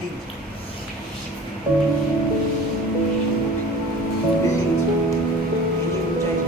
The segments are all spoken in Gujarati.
બિલ્ડિંગ બિલ્ડિંગ એની ઊંચાઈ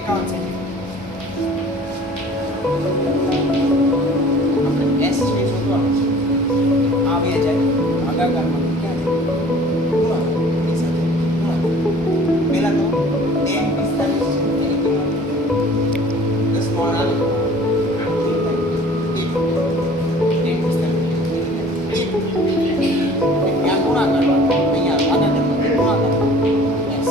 51 આપણે S છે શોધવાનું છે. આ બે જાય ભાગાકારમાં ક્યાં છે ગુણાકારની સાથે ગુણાકાર. પહેલા તો 2 45 છે એની કિંમત 10 માં આવે ત્યાં ગુણાકાર અહીંયા ભાગાકારમાં ગુણાકાર S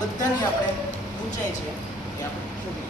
બધાની આપણે ઊંચાઈ છે એ આપણે શોધીએ.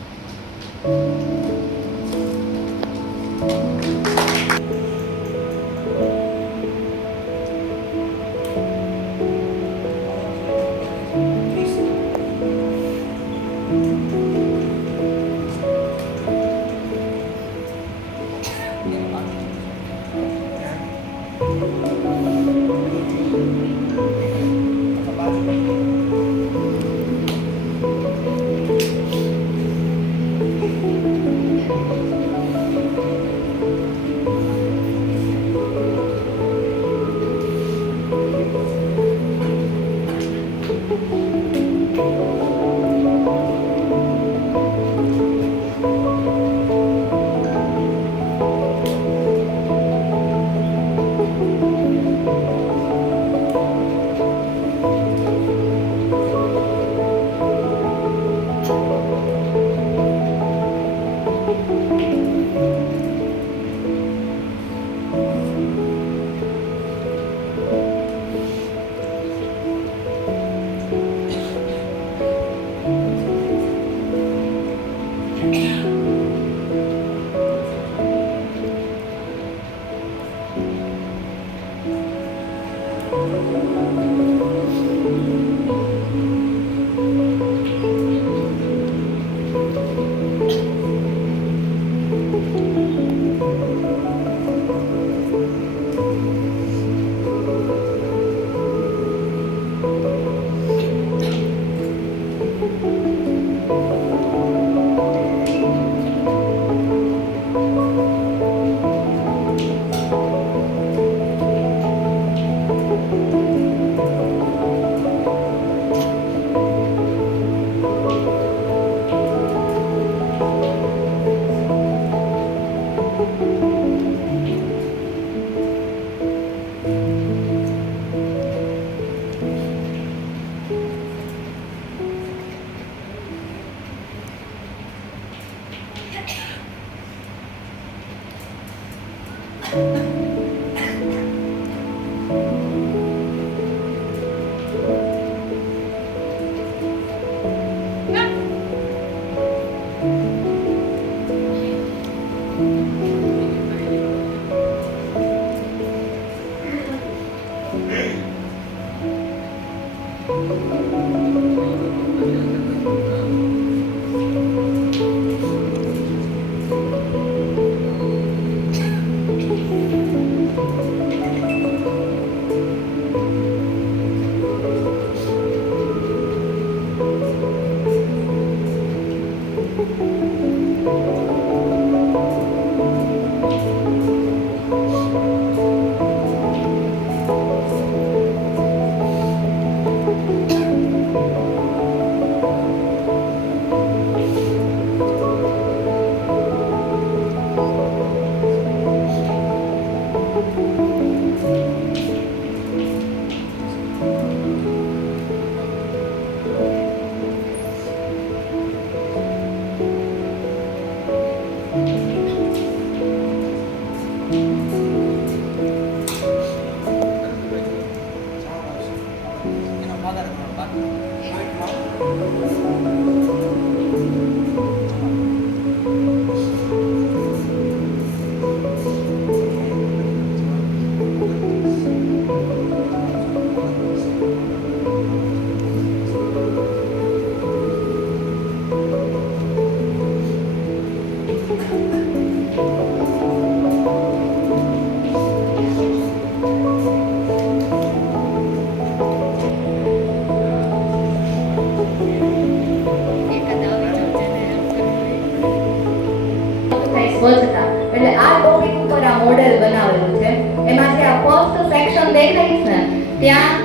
સ્વચ્છતા એટલે આ ટોપિક ઉપર આ મોડેલ બનાવેલું છે. એમાંથી આ ફર્સ્ટ સેક્શન દેખાય છે ત્યાં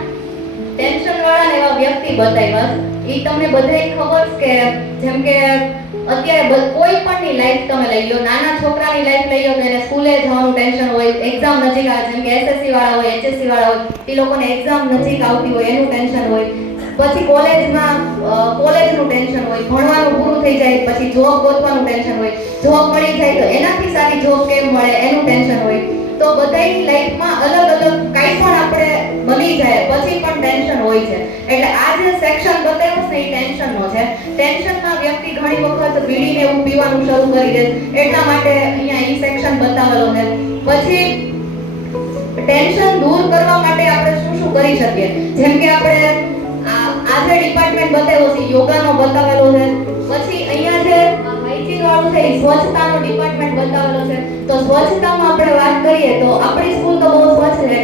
ટેન્શન વાળા ને એવા વ્યક્તિ બતાવ્યા. ઈ તમને બધાય ખબર કે જેમ કે અત્યારે કોઈ પણની લાઈફ તમે લઈ લો, નાના છોકરાની લાઈફ લઈ લો તો એને સ્કૂલે જવાનું ટેન્શન હોય, એક્ઝામ નજીક આવે, જેમ કે એસએસસી વાળા હોય, એચએસસી વાળા હોય, એ લોકોને એક્ઝામ નજીક આવતી હોય એનું ટેન્શન હોય. પછી કોલેજમાં કોલેજનું ટેન્શન હોય, ભણવાનું પૂરું થઈ જાય પછી જોબ ગોતવાનું ટેન્શન હોય, જોબ મળી જાય તો એનાથી સારી જોબ કેમ મળે એનું ટેન્શન હોય. તો બધાની લાઈફમાં અલગ અલગ કાંઈ પણ આપણે મળી જાય પછી પણ ટેન્શન હોય છે. એટલે આ જે સેક્શન બતાવ્યો છે એ ટેન્શનનો છે. ટેન્શનમાં વ્યક્તિ ઘણી વખત બીડીને એવું પીવાનું શરૂ કરી દે, એટલા માટે અહીંયા ઈ સેક્શન બતાવેલો છે. પછી ટેન્શન દૂર કરવા માટે આપણે શું શું કરી શકીએ, જેમ કે આપણે આ જે ડિપાર્ટમેન્ટ બતાવ્યો છે યોગાનો બતાવેલો છે. પછી અહીંયા જે હાઇજીન વાળું છે સ્વચ્છતાનો ડિપાર્ટમેન્ટ બતાવેલો છે. તો સ્વચ્છતામાં આપણે વાત કરીએ તો આપણી સ્કૂલ તો બહુ સ્વચ્છ છે,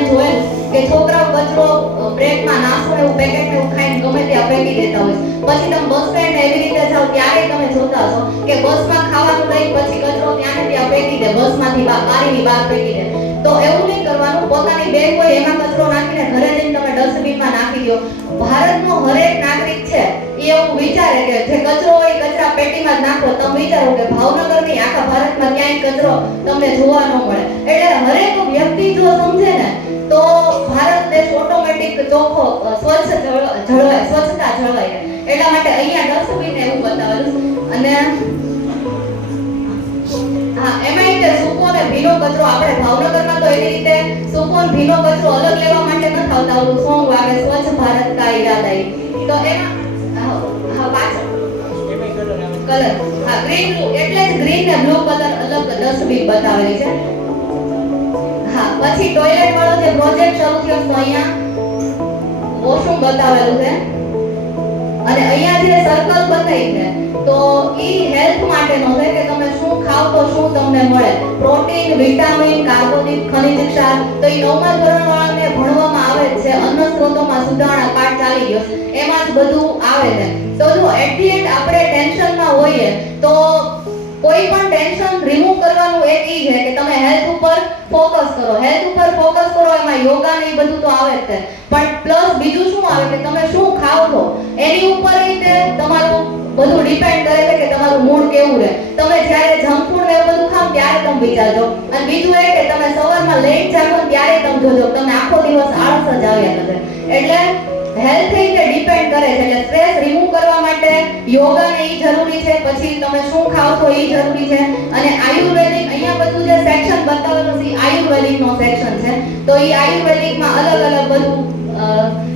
મેં જોયેલું કે છોકરાઓ કચરો બ્રેકમાં નાસ્તો એવું પેકેટ ને એવું ખાઈને ગમે ત્યાં ફેંકી દેતા હોય. પછી તમે બસ સ્ટેન્ડ એવી રીતે જાઓ ત્યારે તમે જોતા હશો કે બસમાં ખાવાનું લઈને પછી કચરો ત્યાં ને ત્યાં ફેંકી દે, બસમાંથી બારીની બહાર ફેંકી દે. તો એવું નહીં કરવાનું. પોતાની બેગ હોય એમાં કચરો નાખીને ઘરે જઈને તમે ડસ્ટબિનમાં નાખી દો. ભારતનો હરેક નાગરિક છે એ એવું વિચારે કે જે કચરો હોય કચરા પેટીમાં જ નાખો. તમે વિચારો કે ભાવનગરની આખા ભારતમાં ક્યાંય કચરો તમને જોવા ન મળે. એટલે હરેક વ્યક્તિ જો સમજે ને તો ભારત દેશ ઓટોમેટિક ચોખ્ખો સ્વચ્છતા જળવાય. એટલા માટે અહીંયા ડસ્ટબિન એવું બતાવેલું. અને હા, એમાં તે સૂકો ને ભીનો કચરો આપણે ભાવનગરમાં તો એવી રીતે સૂકો ને ભીનો કચરો અલગ લેવા માટે ન આવતા. ઓલું સોંગ વાગે સ્વચ્છ ભારત કા ઈરાદા. તો એમાં હા પાછળ કલર હા ગ્રીન બ્લુ એટલે જ ગ્રીન ને બ્લુ કલર અલગ ડસ્ટબિન બતાવેલી છે. હા, પછી ટોયલેટ વાળો જે પ્રોજેક્ટ શરૂ થયો તો અહીંયા વોશરૂમ બતાવેલું છે. અને અહીંયા જે સર્કલ બતાવી છે તો ઈ હેલ્થ માટેનો છે કે તમે શું ખાવ તો શું તમને મળે. પ્રોટીન, વિટામિન, કાર્બોદિત, ખનિજ ક્ષાર. તો ઈ 9મા ધોરણ વાળાને ભણવામાં આવે છે. અન્ન સ્ત્રોતોમાં સુધારણા પાઠ ચાલી ગયો એમાં જ બધું આવે છે. તો જો એટ ધી એન્ડ આપણે ટેન્શનમાં હોઈએ તો કોઈ પણ ટેન્શન રિમૂવ કરવાનું એક ઈ છે કે તમે હેલ્થ ઉપર ફોકસ કરો. હેલ્થ ઉપર ફોકસ કરો એમાં યોગા ને એ બધું તો આવે જ છે. પણ પ્લસ બીજું શું આવે કે તમે શું ખાવ છો એની ઉપર તે તમારું બધું ડિપેન્ડ કરે છે કે તમારું મૂડ કેવું રહે. તમે જ્યારે જંક ફૂડ ને એવું બધું ખાવ ત્યારે તમે વિચારજો. અને બીજું એ કે તમે સવારમાં લેટ જાગો ત્યારે તમે જોજો તમને આખો દિવસ આળસ જ આવ્યા કરશે. એટલે હેલ્થ એ ડિપેન્ડ કરે છે. એટલે સ્ટ્રેસ રિમૂવ કરવા માટે યોગા ને ઈ જરૂરી છે. પછી તમે શું ખાવ છો ઈ જરૂરી છે. અને આયુર્વેદિક અહીંયા બધું જે સેક્શન બતાવેલું છે આયુર્વેદિક નો સેક્શન છે. તો ઈ આયુર્વેદિક માં અલગ અલગ બધું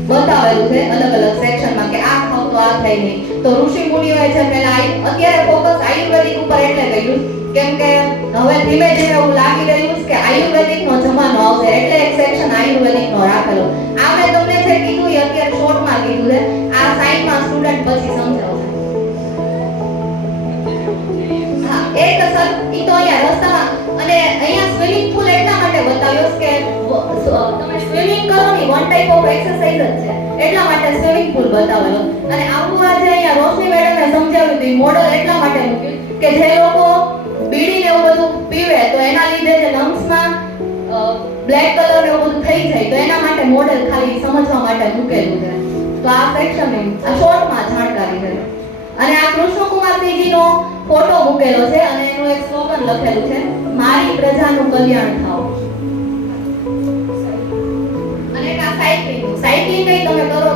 બતાવેલું છે અલગ અલગ સેક્શનમાં કે આ ખાવ તો આ થાય નહીં. તો ઋષિ મુનિઓએ છે પહેલા અત્યારે ફોકસ આયુર્વેદિક ઉપર એટલે કર્યું કેમ કે હવે ધીમે ધીમે એવું લાગી રહ્યું છે કે આયુર્વેદિક નો જમાનો આવશે એટલે એક સેક્શન આયુર્વેદિક નો રાખેલો. આ મેં તમને જે કીધું એ અત્યારે શોર્ટમાં કીધું છે. આ સાઈડમાં સ્ટુડન્ટ પછી સમજાવશે. હા, એક સર ઈ તો અહીંયા રસ્તામાં અને અહીંયા સ્વિમિંગ પૂલ એટલા માટે બતાવ્યો કે તમે સ્વિમિંગ કરો ને વન ટાઈપ ઓફ એક્સરસાઇઝ જ છે. એટલા માટે સ્વિમિંગ પૂલ બતાવેલો. અને આવું આજે અહીંયા રોશની મેડમે સમજાવ્યું હતું મોડલ એટલા માટે મૂક્યું કે જે લોકો બીડી ને એવું બધું પીવે તો એના લીધે જે લંગ્સમાં બ્લેક કલર ને એવું બધું થઈ જાય તો એના માટે મોડેલ ખાલી સમજવા માટે મૂકેલું છે. તો આ સેક્શન આ શોર્ટમાં જાણકારી છે. અને આ કૃષ્ણકુમારજીનો ફોટો મૂકેલો છે અને એનું એક સ્લોગન લખેલું છે મારી પ્રજાનું કલ્યાણ થાઓ. અને આ સાયકલિંગ કઈ તમે કરો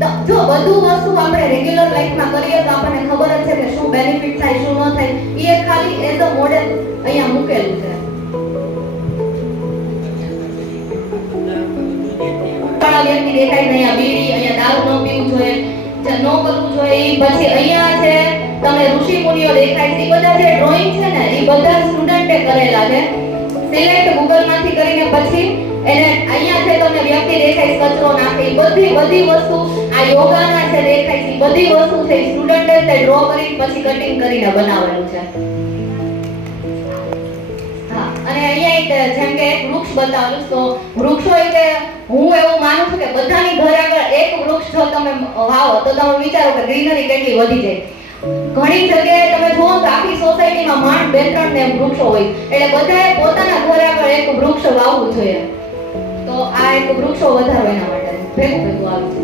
તો જો બધું વસ્તુ આપણે રેગ્યુલર લાઈફમાં કરીએ તો આપણને ખબર જ છે કે શું બેનિફિટ થાય શું ન થાય. એ ખાલી એઝ અ મોડેલ અહીંયા મૂકેલું છે. વ્યક્તિ દેખાય અહીંયા બીડી અહીંયા દારૂ ન પીવું જોઈએ ન કરવું જોઈએ. પછી અહીંયા છે તમે ઋષિ મુનિઓ દેખાય છે. બધા જે ડ્રોઈંગ છે ને એ બધા સ્ટુડન્ટે કરેલા છે. સિલેક્ટ ગૂગલ માંથી કરીને પછી એને અહીંયા છે તમને વ્યક્તિ દેખાય કચરો નાખે બધી વસ્તુ આ યોગાના છે દેખાય છે. બધી વસ્તુ છે સ્ટુડન્ટે તે ડ્રો કરી પછી કટિંગ કરીને બનાવેલું છે. હા, અને અહીંયા જેમ કે એક વૃક્ષ બતાવેલું તો વૃક્ષો એટલે હું એવું માનું છું કે બધાની ઘર આગળ એક વૃક્ષ જો તમે વાવો તો તમે વિચારો કે ગ્રીનરી કેટલી વધી જાય. ઘણી જગ્યાએ તમે જુઓ તો આખી સોસાયટીમાં માંડ 2-3 ને વૃક્ષો હોય. એટલે બધાએ પોતાના ઘર આગળ એક વૃક્ષ વાવવું જોઈએ. તો આ એક વૃક્ષો વધારો એના માટે ભેગું આવ્યું છે.